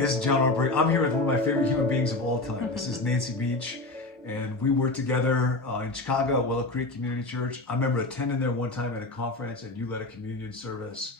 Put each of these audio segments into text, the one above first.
this is John Ortberg. I'm here with one of my favorite human beings of all time. This is Nancy Beach, and we worked together in Chicago at Willow Creek Community Church. I remember attending there one time at a conference, and you led a communion service,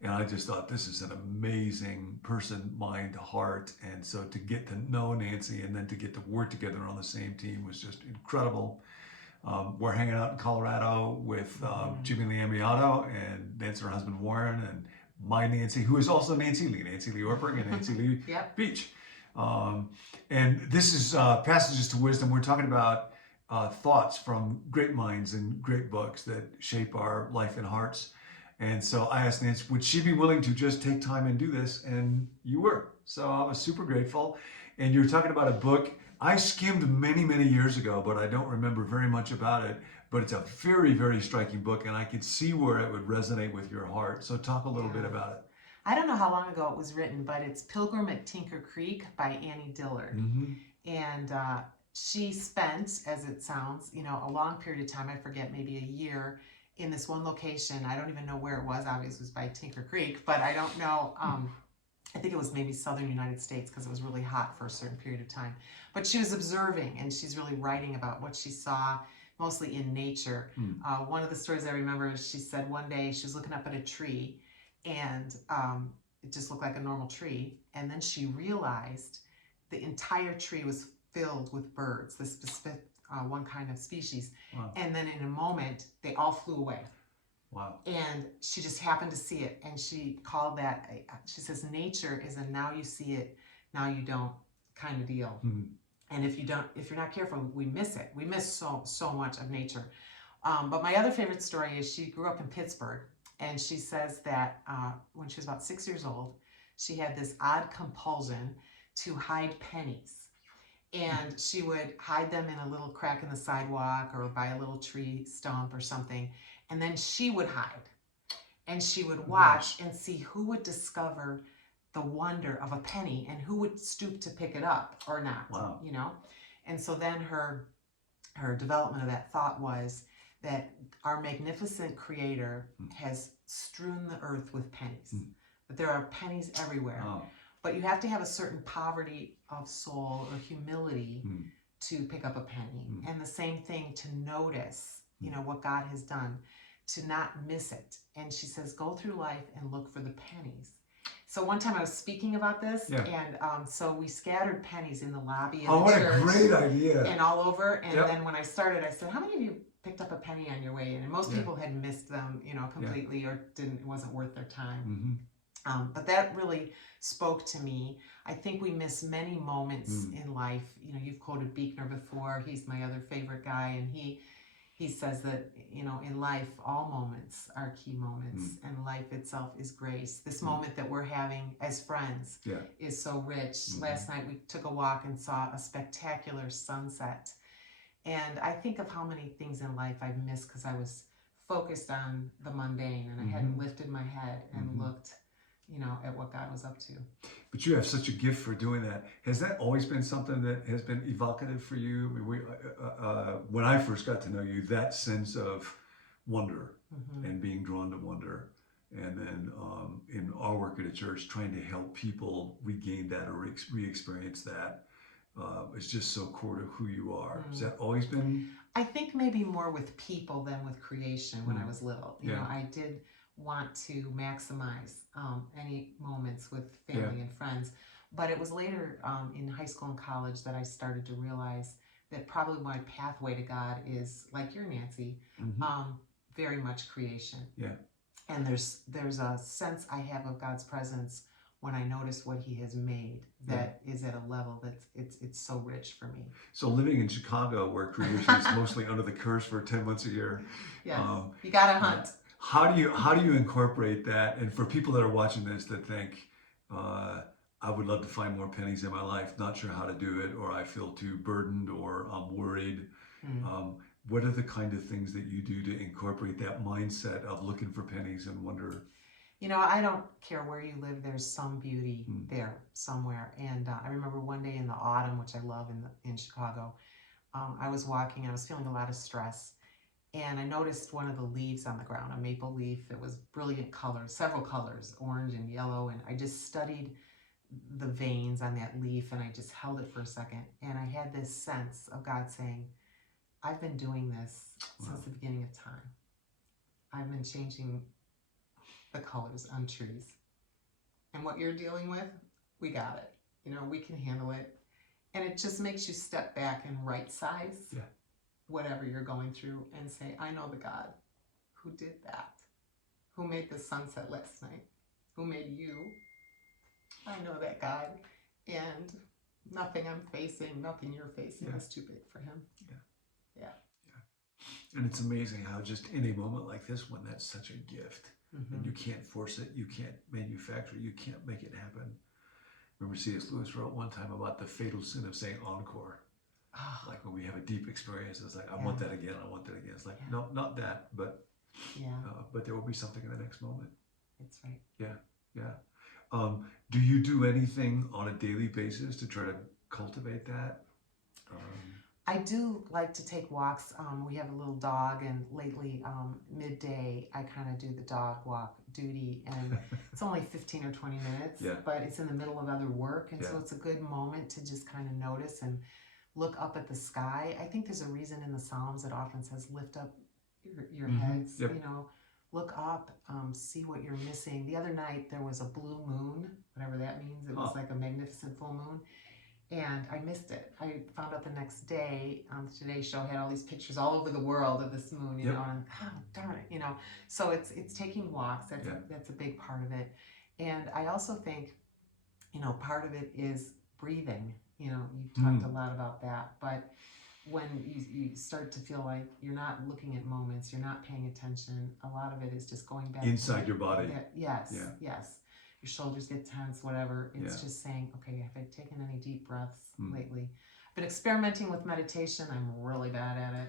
and I just thought, this is an amazing person, mind, heart, and so to get to know Nancy and then to get to work together on the same team was just incredible. We're hanging out in Colorado with Jimmy Lambiato and Nancy, her husband Warren, and my Nancy, who is also Nancy Lee Ortberg and Nancy Lee Yep. Beach. And this is Passages to Wisdom. We're talking about thoughts from great minds and great books that shape our life and hearts. And so I asked Nancy, would she be willing to just take time and do this? And you were. So I was super grateful. And you're talking about a book I skimmed many, many years ago, but I don't remember very much about it. But it's a very, very striking book, and I could see where it would resonate with your heart. So talk a little bit about it. I don't know how long ago it was written, but it's Pilgrim at Tinker Creek by Annie Dillard. And she spent, as it sounds, a long period of time, I forget, maybe a year, in this one location. I don't even know where it was. Obviously, it was by Tinker Creek, but I don't know. I think it was maybe southern United States because it was really hot for a certain period of time. But she was observing, and she's really writing about what she saw, mostly in nature. One of the stories I remember is she said one day she was looking up at a tree, and it just looked like a normal tree. And then she realized the entire tree was filled with birds, this specific one kind of species. Wow. And then in a moment, they all flew away. Wow. And she just happened to see it, and she called that, she says, nature is a now you see it, now you don't kind of deal. And if you're not careful, we miss it. We miss so much of nature. But my other favorite story is she grew up in Pittsburgh, and she says that when she was about 6 years old, she had this odd compulsion to hide pennies. And she would hide them in a little crack in the sidewalk or by a little tree stump or something. And then she would hide, and she would watch and see who would discover the wonder of a penny and who would stoop to pick it up or not. Wow. And so then her development of that thought was that our magnificent Creator has strewn the earth with pennies. That there are pennies everywhere. Wow. But you have to have a certain poverty of soul or humility to pick up a penny. And the same thing to notice, what God has done, to not miss it. And she says, go through life and look for the pennies. So one time I was speaking about this, and so we scattered pennies in the lobby of the church. Oh, what a great idea. And all over. And then when I started, I said, how many of you picked up a penny on your way in? And most people had missed them, completely, or it wasn't worth their time. But that really spoke to me. I think we miss many moments in life. You've quoted Buechner before. He's my other favorite guy, and he says that, in life, all moments are key moments, and life itself is grace. This moment that we're having as friends is so rich. Last night we took a walk and saw a spectacular sunset. And I think of how many things in life I've missed because I was focused on the mundane, and I hadn't lifted my head and looked at what God was up to. But you have such a gift for doing that. Has that always been something that has been evocative for you? I mean, when I first got to know you, that sense of wonder and being drawn to wonder, and then in our work at a church, trying to help people regain that or re-experience that, is just so core to who you are. Has that always been? I think maybe more with people than with creation when I was little. I did want to maximize any moments with family and friends. But it was later in high school and college that I started to realize that probably my pathway to God is, like your Nancy, very much creation. And there's a sense I have of God's presence when I notice what He has made that is at a level that's it's so rich for me. So living in Chicago, where creation is mostly under the curse for 10 months a year, you gotta hunt. How do you incorporate that? And for people that are watching this that think, I would love to find more pennies in my life, not sure how to do it, or I feel too burdened, or I'm worried. What are the kind of things that you do to incorporate that mindset of looking for pennies and wonder? I don't care where you live, there's some beauty there somewhere. And I remember one day in the autumn, which I love in Chicago, I was walking and I was feeling a lot of stress. And I noticed one of the leaves on the ground, a maple leaf. It was brilliant colors, several colors, orange and yellow. And I just studied the veins on that leaf, and I just held it for a second, and I had this sense of God saying, I've been doing this since the beginning of time. I've been changing the colors on trees. And what you're dealing with, we got it. You know, we can handle it. And it just makes you step back and right size whatever you're going through and say, I know the God who did that, who made the sunset last night, who made you. I know that God. And nothing I'm facing, nothing you're facing is too big for him. Yeah. And it's amazing how just in a moment like this one, that's such a gift. And you can't force it, you can't manufacture it, you can't make it happen. Remember C.S. Lewis wrote one time about the fatal sin of saying encore. Like when we have a deep experience, it's like, I want that again, I want that again. It's like, no, not that, but there will be something in the next moment. That's right. Yeah. Do you do anything on a daily basis to try to cultivate that? I do like to take walks. We have a little dog, and lately, midday, I kind of do the dog walk duty, and it's only 15 or 20 minutes, but it's in the middle of other work, and so it's a good moment to just kind of notice and look up at the sky. I think there's a reason in the Psalms it often says, lift up your heads, you know, look up, see what you're missing. The other night, there was a blue moon, whatever that means. It was like a magnificent full moon. And I missed it. I found out the next day on the Today Show had all these pictures all over the world of this moon, you know, and oh darn it, you know. So it's taking walks. That's a big part of it. And I also think, you know, part of it is breathing. You know, you've talked a lot about that. But when you start to feel like you're not looking at moments, you're not paying attention, a lot of it is just going back inside your body. Yes. Your shoulders get tense, whatever. It's just saying, okay, have I taken any deep breaths lately? I've been experimenting with meditation. I'm really bad at it.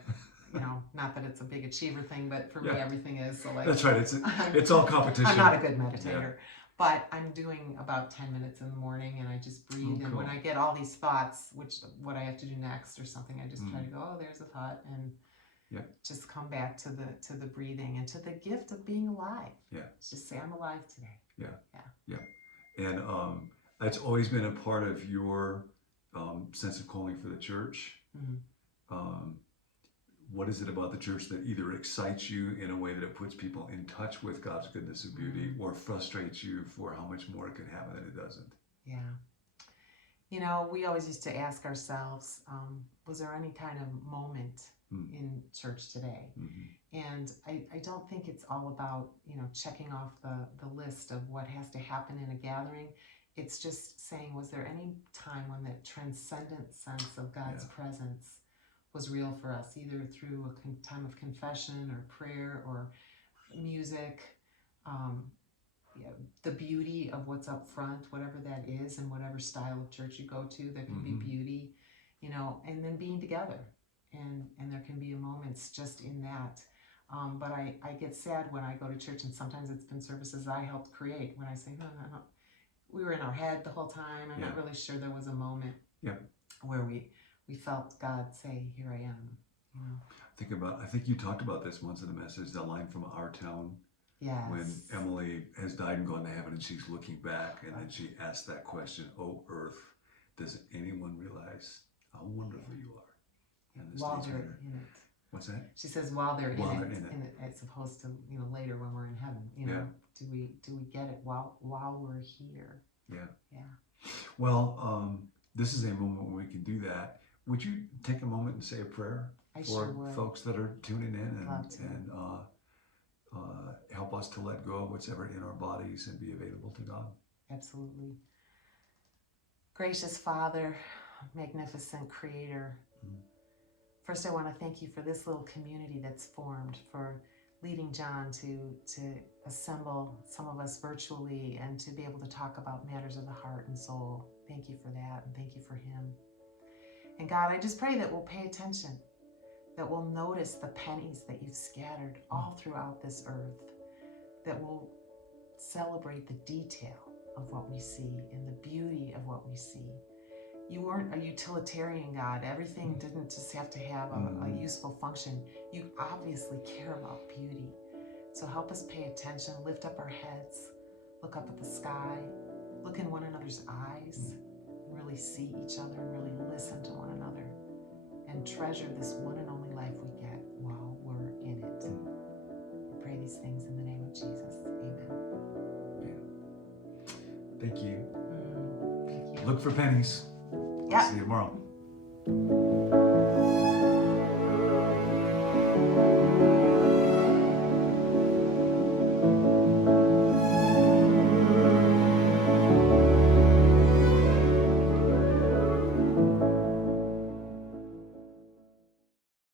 You know, not that it's a big achiever thing, but for me, everything is. So like, that's right. It's all competition. I'm not a good meditator, but I'm doing about 10 minutes in the morning, and I just breathe. And when I get all these thoughts, what I have to do next or something, I just try to go, oh, there's a thought, and just come back to the breathing and to the gift of being alive. Just say, I'm alive today. And that's always been a part of your sense of calling for the church. What is it about the church that either excites you in a way that it puts people in touch with God's goodness and beauty, or frustrates you for how much more it could have than it doesn't? Yeah. You know, we always used to ask ourselves, was there any kind of moment in church today? And I don't think it's all about, you know, checking off the list of what has to happen in a gathering. It's just saying, was there any time when that transcendent sense of God's presence was real for us, either through a time of confession or prayer or music, the beauty of what's up front, whatever that is, and whatever style of church you go to, there can be beauty, you know, and then being together. And there can be moments just in that. But I get sad when I go to church, and sometimes it's been services I helped create, when I say, no, we were in our head the whole time. I'm not really sure there was a moment where we felt God say, here I am. You know? I think you talked about this once in the message, the line from Our Town. Yes. When Emily has died and gone to heaven, and she's looking back, and then she asks that question, oh, earth, does anyone realize how wonderful you are? While they're in it. What's that? She says while they're in it, as opposed to, you know, later when we're in heaven. You know, do we get it while we're here? Yeah. Well, this is a moment when we can do that. Would you take a moment and say a prayer for folks that are tuning in and help us to let go of what's ever in our bodies and be available to God? Absolutely. Gracious Father, magnificent Creator. First, I want to thank you for this little community that's formed, for leading John to assemble some of us virtually and to be able to talk about matters of the heart and soul. Thank you for that, and thank you for him. And God, I just pray that we'll pay attention, that we'll notice the pennies that you've scattered all throughout this earth, that we'll celebrate the detail of what we see and the beauty of what we see. You weren't a utilitarian God. Everything didn't just have to have a useful function. You obviously care about beauty. So help us pay attention, lift up our heads, look up at the sky, look in one another's eyes, and really see each other, and really listen to one another, and treasure this one and only life we get while we're in it. We pray these things in the name of Jesus. Amen. Thank you. Thank you. Look for pennies. Yeah. See you tomorrow.